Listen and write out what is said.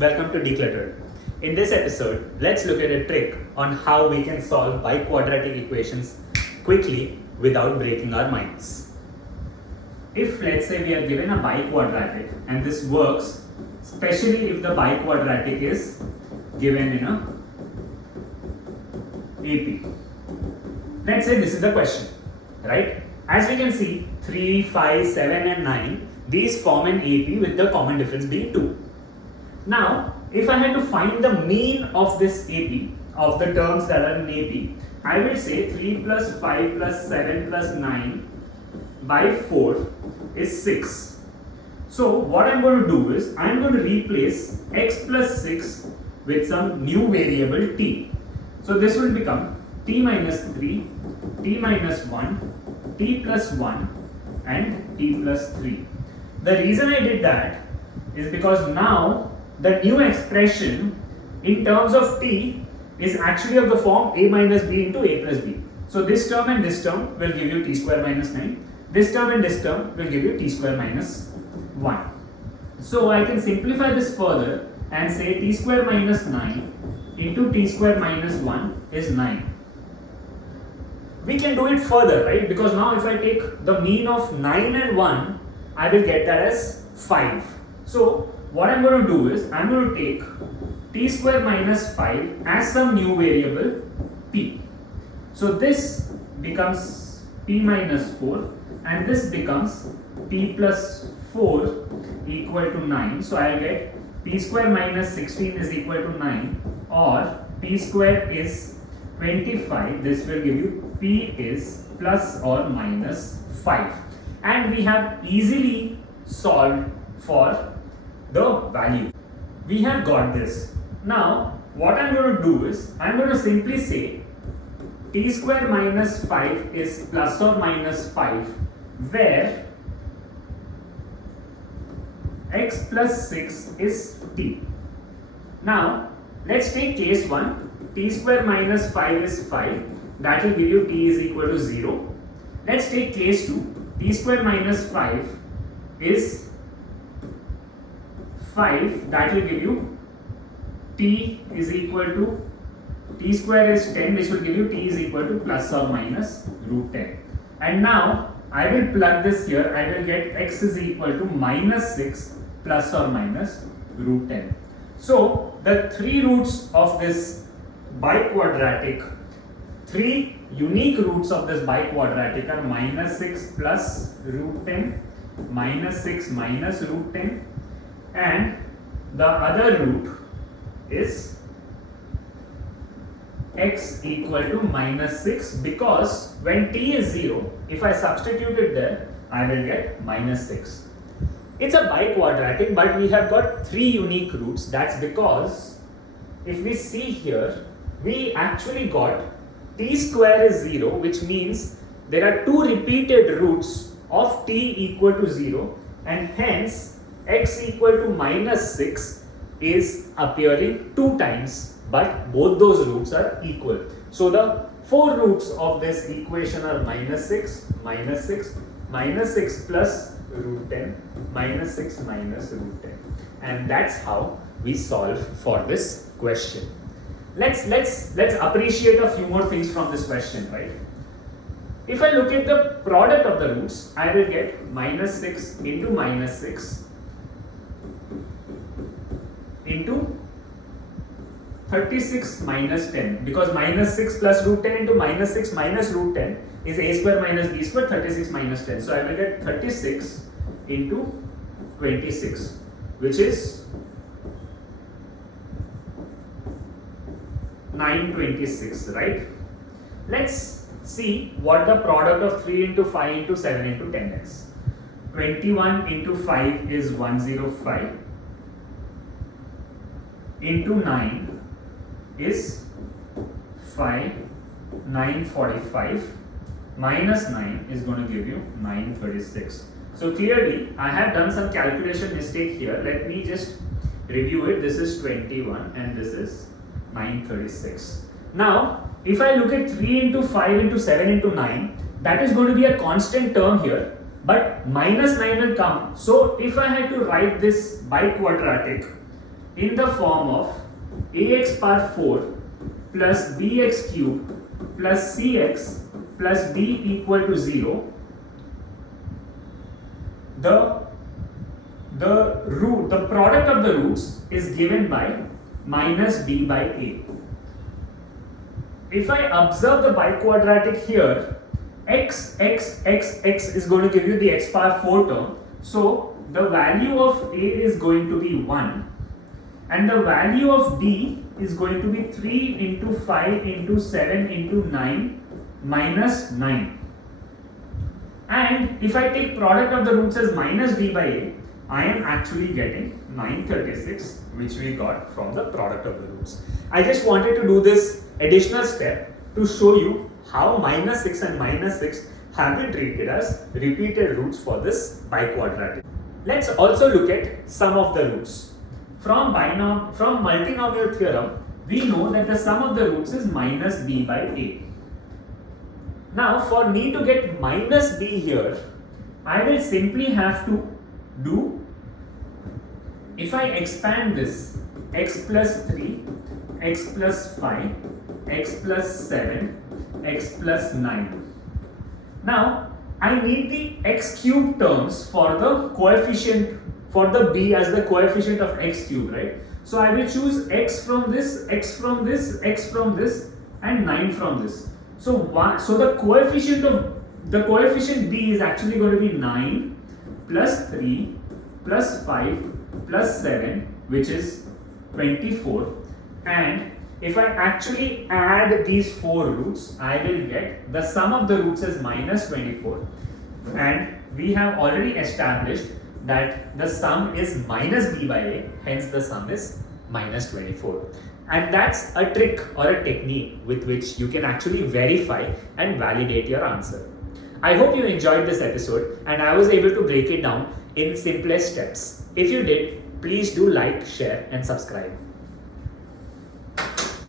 welcome to Decluttered. In this episode, let's look at a trick on how we can solve biquadratic equations quickly without breaking our minds. If let's say we are given a biquadratic and this works, especially if the biquadratic is given in a AP. Let's say this is the question, right? As we can see, 3, 5, 7 and 9, these form an AP with the common difference being 2. Now, if I had to find the mean of this AP, of the terms that are in AP, I will say 3 plus 5 plus 7 plus 9 by 4 is 6. So, what I'm going to do is, I'm going to replace x plus 6 with some new variable t. So, this will become t minus 3, t minus 1, t plus 1 and t plus 3. The reason I did that is because now the new expression in terms of t is actually of the form a minus b into a plus b. So this term and this term will give you t square minus 9. This term and this term will give you t square minus 1. So I can simplify this further and say t square minus 9 into t square minus 1 is 9. We can do it further, right? Because now if I take the mean of 9 and 1, I will get that as 5. So what I'm going to do is, I'm going to take t square minus 5 as some new variable p. So this becomes p minus 4 and this becomes p plus 4 equal to 9. So I'll get p square minus 16 is equal to 9, or p square is 25. This will give you p is plus or minus 5. And we have easily solved for the value. We have got this. Now, what I'm going to do is, I'm going to simply say t square minus 5 is plus or minus 5, where x plus 6 is t. Now, let's take case 1. T square minus 5 is 5. That will give you t is equal to 0. Let's take case 2. T square minus 5 is 5. That will give you t is equal to, t square is 10, which will give you t is equal to plus or minus root 10. And now I will plug this here. I will get x is equal to minus 6 plus or minus root 10. So the three roots of this biquadratic, three unique roots of this biquadratic are minus 6 plus root 10, minus 6 minus root 10, and the other root is x equal to minus 6, because when t is 0, if I substitute it there, I will get minus 6. It's a biquadratic, but we have got three unique roots. That's because if we see here, we actually got t square is 0, which means there are two repeated roots of t equal to 0, and hence x equal to minus 6 is appearing 2 times, but both those roots are equal. So the four roots of this equation are minus 6, minus 6, minus 6 plus root 10, minus 6 minus root 10. And that's how we solve for this question. Let's appreciate a few more things from this question, right? If I look at the product of the roots, I will get minus 6 into minus 6 into 36 minus 10, because minus 6 plus root 10 into minus 6 minus root 10 is a square minus b square, 36 minus 10. So I will get 36 into 26, which is 926, right? Let's see what the product of 3 into 5 into 7 into 10 is. 21 into 5 is 105, into 9 is 5, 945, minus 9 is going to give you 936. So clearly I have done some calculation mistake here. Let me just review it. This is 21 and this is 936. Now if I look at 3 into 5 into 7 into 9, that is going to be a constant term here, but minus 9 will come. So if I had to write this biquadratic in the form of ax power 4 plus bx cube plus cx plus d equal to 0, the product of the roots is given by minus b by a. If I observe the biquadratic here, x is going to give you the x power 4 term. So the value of a is going to be 1 and the value of b is going to be 3 into 5 into 7 into 9 minus 9. And if I take product of the roots as minus b by a, I am actually getting 936, which we got from the product of the roots. I just wanted to do this additional step to show you how minus 6 and minus 6 have been treated as repeated roots for this biquadratic. Let's also look at sum of the roots. From multinomial theorem, we know that the sum of the roots is minus b by a. Now, for me to get minus b here, I will simply have to do, if I expand this, x plus 3, x plus 5, x plus 7, x plus 9. Now, I need the x cube terms for the coefficient, for the b as the coefficient of x cube, right? So I will choose x from this, x from this, x from this, and 9 from this. So the coefficient b is actually going to be 9 plus 3 plus 5 plus 7, which is 24. And if I actually add these 4 roots, I will get the sum of the roots is minus 24. And we have already established that the sum is minus b by a, hence the sum is minus 24. And that's a trick or a technique with which you can actually verify and validate your answer. I hope you enjoyed this episode and I was able to break it down in simplest steps. If you did, please do like, share and subscribe.